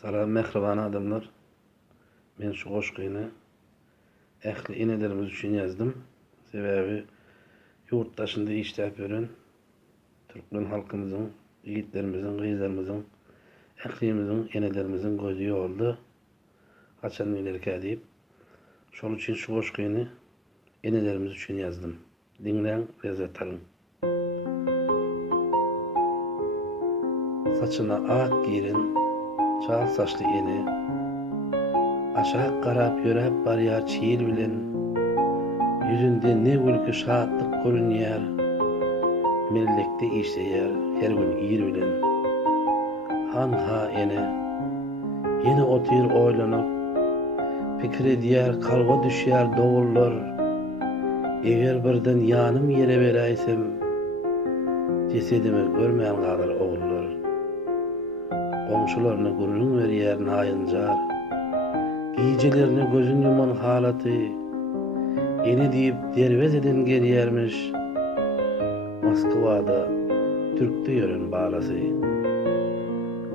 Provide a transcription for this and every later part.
Salam mehriban adamlar. Men şu goşkyny ähli inelerimiz üçin yazdım. Sebebi yurttaşynda işläp ýören Türkmen halkymyzyň, ýigitlerimizin, gyzlarymyzyň, ählimizin, enelerimizin gözü ýoldy. Haçan bilerkä diýip şol üçin şu goşkyny enelerimiz üçin yazdım. Dinleň, lezzet alın. Saçına ak girin, çal saçlı eni. Aşağı qarap yörep barýar çiğir bilen. Yüzünde ne gülkü şatlyk görünýär. Millekde işleýär her gün iyir bilen. Han ha ene. Yine otyr oýlanyp pikir edýär, kalga düşýär dogullar. Eger birden ýanym ýere beräýsem, cesedimi görmeýän galar ogullar. Komşularına gurulun verýär naýynjar. Giyicilerine gözün yuman halaty. Eni diýip dervez eden gelýärmiş. Moskwada türkde ýören balasy.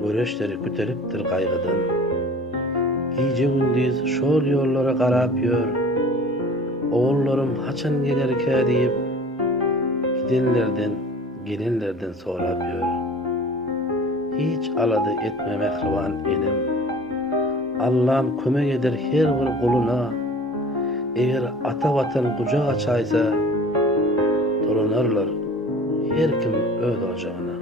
Göreşleri kütelipdir gaýgydan. Giyce gündüz şol ýollara garap ýör. Oğullarım haçan gelerkä diýip gidenlerden, gelenlerden sorap ýör. Hiç alady etme mehriban enim. Allah'ım kömek her bir kuluna. Eğer ata vatan kucak açaysa dolanarlar her kim öz ocağına.